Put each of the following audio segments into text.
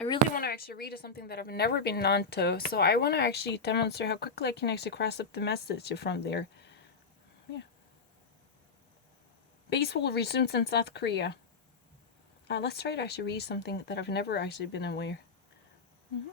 I really want to actually read something that I've never been on to, so I want to actually demonstrate how quickly I can actually cross up the message from there. Yeah. Baseball resumes in South Korea. Let's try to actually read something that I've never actually been aware. Mm-hmm.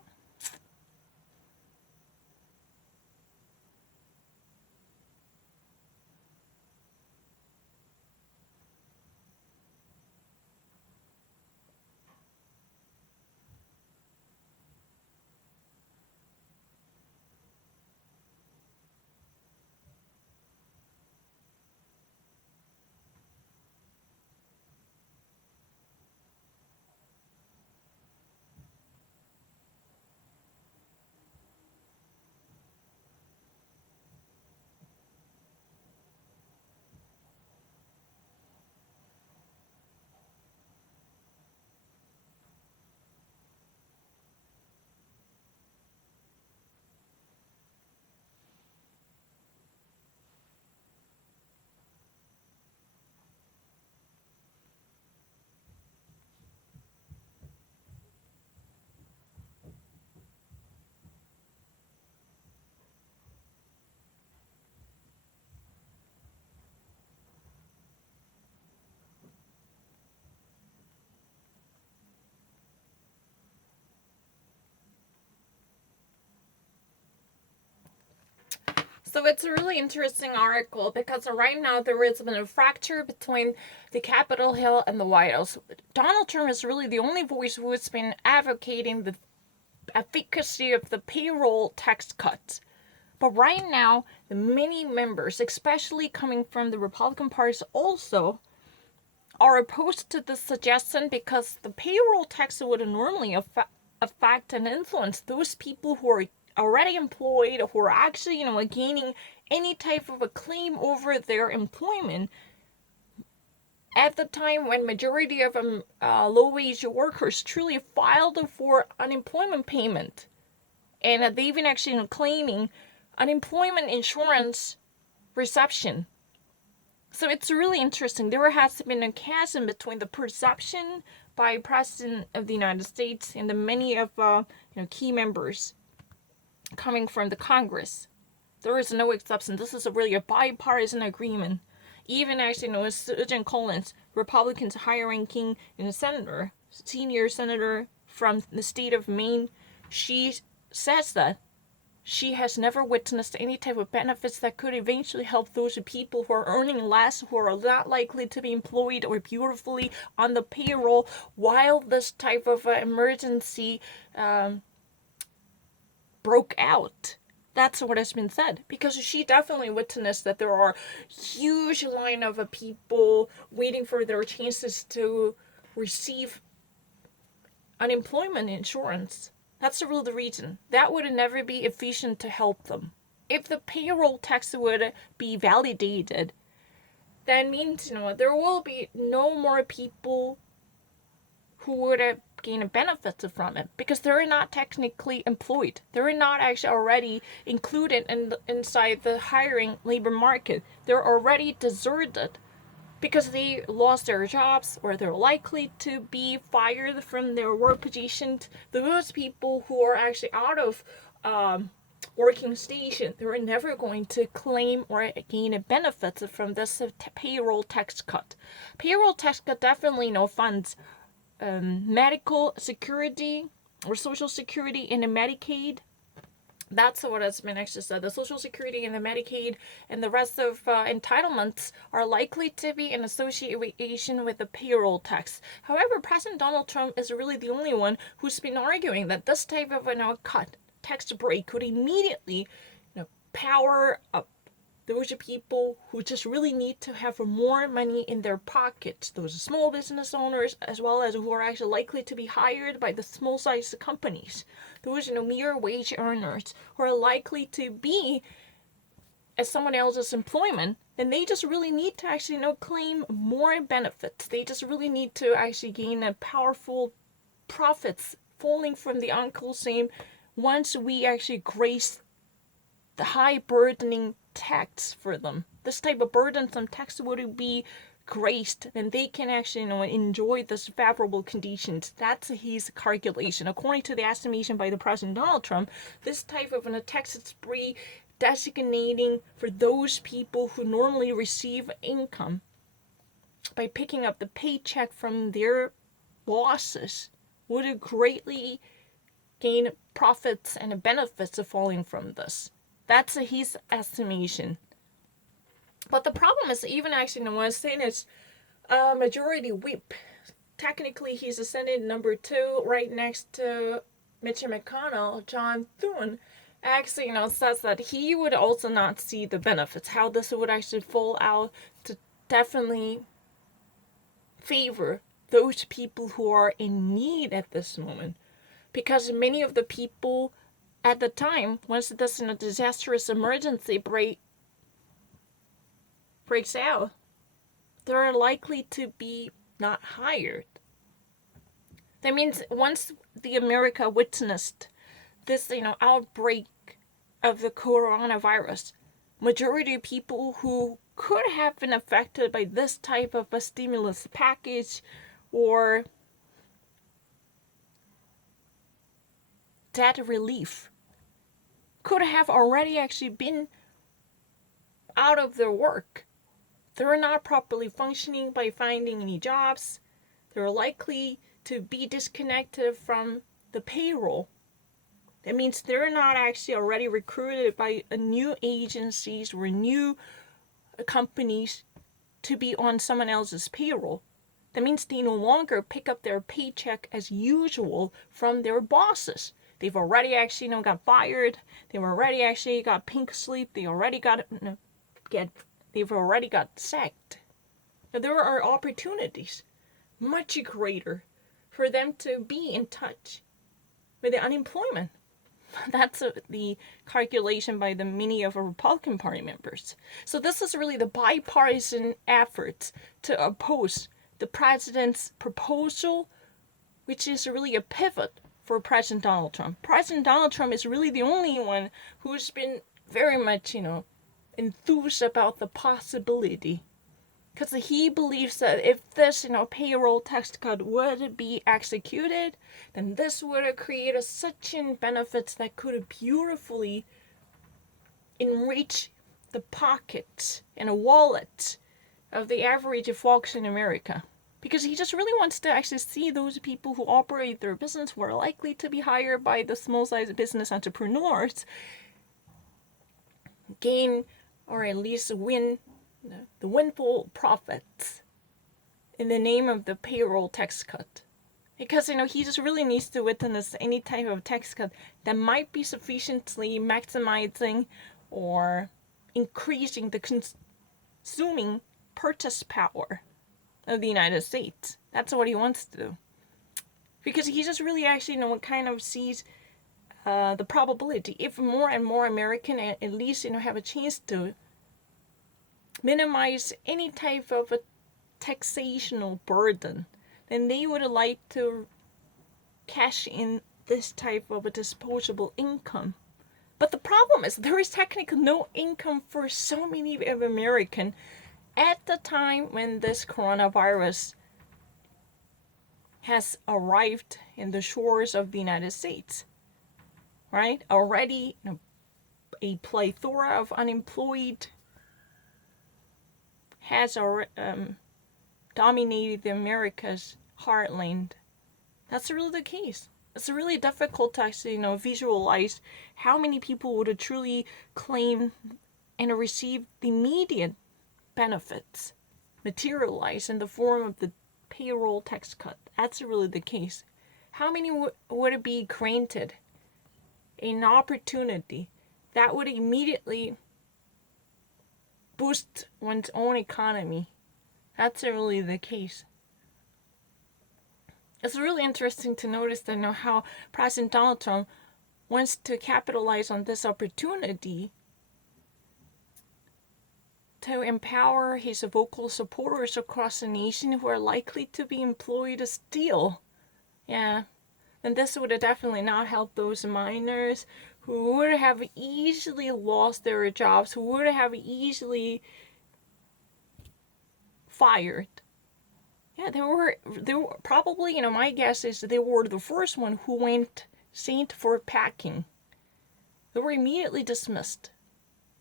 So it's a really interesting article because right now there is been a fracture between the Capitol Hill and the White House. Donald Trump is really the only voice who has been advocating the efficacy of the payroll tax cuts. But right now, the many members, especially coming from the Republican parties, also are opposed to this suggestion because the payroll tax would normally affect and influence those people who are already employed or who are actually, gaining any type of a claim over their employment at the time when majority of low-wage workers truly filed for unemployment payment, and they've been actually claiming unemployment insurance reception. So it's really interesting. There has been a chasm between the perception by President of the United States and the many of key members coming from the Congress. There is no exception. This is really a bipartisan agreement. Even actually, Susan Collins, Republicans high-ranking senator, senior senator from the state of Maine, she says that she has never witnessed any type of benefits that could eventually help those people who are earning less, who are not likely to be employed or beautifully on the payroll, while this type of emergency broke out. That's what has been said, because she definitely witnessed that there are huge line of people waiting for their chances to receive unemployment insurance. That's really the reason. That would never be efficient to help them. If the payroll tax would be validated, that means there will be no more people who would have gained benefits from it because they're not technically employed. They're not actually already included inside the hiring labor market. They're already deserted because they lost their jobs or they're likely to be fired from their work positions. Those people who are actually out of working station, they're never going to claim or gain benefits from this payroll tax cut. Payroll tax cut definitely funds medical security or social security and the Medicaid. That's what has been actually said. The Social Security and the Medicaid and the rest of entitlements are likely to be in association with the payroll tax. However, President Donald Trump is really the only one who's been arguing that this type of cut, tax break, could immediately power up those are people who just really need to have more money in their pockets. Those are small business owners, as well as who are actually likely to be hired by the small sized companies. Those mere wage earners who are likely to be as someone else's employment, and they just really need to actually claim more benefits. They just really need to actually gain a powerful profits falling from the uncle same once we actually grace the high burdening tax for them. This type of burdensome tax would be graced, then they can actually, enjoy this favorable conditions. That's his calculation. According to the estimation by the President Donald Trump, this type of a tax spree designating for those people who normally receive income by picking up the paycheck from their bosses would greatly gain profits and benefits falling from this. That's his estimation. But the problem is, even actually, when saying it's majority whip, technically he's a Senate number 2, right next to Mitch McConnell. John Thune actually, says that he would also not see the benefits, how this would actually fall out to definitely favor those people who are in need at this moment. Because many of the people at the time, once this disastrous emergency breaks out, they're likely to be not hired. That means once the America witnessed this, outbreak of the coronavirus, majority of people who could have been affected by this type of a stimulus package or debt relief could have already actually been out of their work. They're not properly functioning by finding any jobs. They're likely to be disconnected from the payroll. That means they're not actually already recruited by new agencies or new companies to be on someone else's payroll. That means they no longer pick up their paycheck as usual from their bosses. They've already actually got fired. They've already actually got pink slip. They've already got sacked. Now, there are opportunities much greater for them to be in touch with the unemployment. That's the calculation by the many of our Republican Party members. So this is really the bipartisan effort to oppose the president's proposal, which is really a pivot for President Donald Trump. President Donald Trump is really the only one who's been very much, enthused about the possibility. Because he believes that if this, payroll tax cut would be executed, then this would create such benefits that could beautifully enrich the pockets and wallet of the average folks in America. Because he just really wants to actually see those people who operate their business who are likely to be hired by the small-sized business entrepreneurs gain or at least win the windfall profits in the name of the payroll tax cut. Because, he just really needs to witness any type of tax cut that might be sufficiently maximizing or increasing the consuming purchase power of the United States. That's what he wants to do. Because he just really actually, kind of sees the probability, if more and more American at least, have a chance to minimize any type of a taxational burden, then they would like to cash in this type of a disposable income. But the problem is there is technically no income for so many of Americans at the time when this coronavirus has arrived in the shores of the United States. Right? Already a plethora of unemployed has dominated the America's heartland. That's really the case. It's really difficult to actually, visualize how many people would truly claim and receive the immediate benefits materialize in the form of the payroll tax cut. That's really the case. How many would it be granted an opportunity that would immediately boost one's own economy? That's really the case. It's really interesting to notice that how President Donald Trump wants to capitalize on this opportunity to empower his vocal supporters across the nation who are likely to be employed still. Yeah. And this would have definitely not helped those miners who would have easily lost their jobs, who would have easily fired. Yeah, they were probably, my guess is they were the first one who went sent for packing. They were immediately dismissed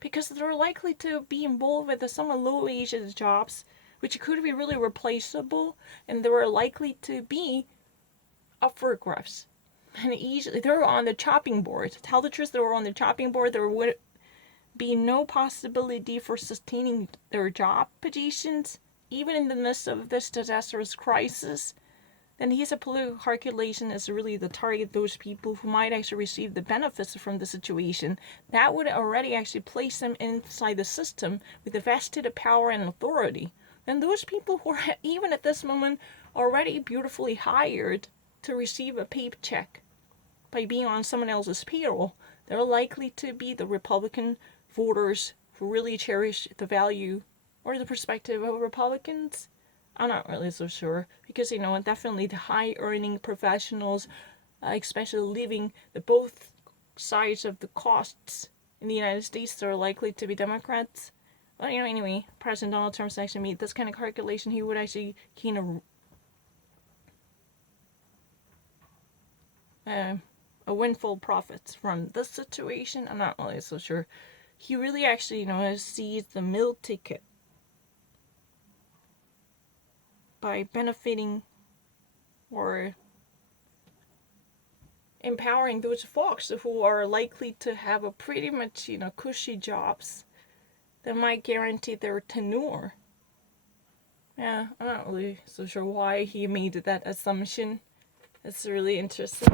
because they're likely to be involved with some low-wage jobs, which could be really replaceable, and they were likely to be up for grabs. And easily, they were on the chopping board. To tell the truth, they were on the chopping board. There would be no possibility for sustaining their job positions, even in the midst of this disastrous crisis. Then his political calculation is really to target those people who might actually receive the benefits from the situation. That would already actually place them inside the system with the vested power and authority. And those people who are, even at this moment, already beautifully hired to receive a paycheck by being on someone else's payroll, they're likely to be the Republican voters who really cherish the value or the perspective of Republicans. I'm not really so sure, because definitely the high earning professionals, especially living the both sides of the costs in the United States, are likely to be Democrats. But anyway, President Donald Trump's actually made this kind of calculation. He would actually gain a windfall profits from this situation. I'm not really so sure. He really actually, sees the meal ticket by benefiting or empowering those folks who are likely to have a pretty much, cushy jobs that might guarantee their tenure. Yeah, I'm not really so sure why he made that assumption. It's really interesting.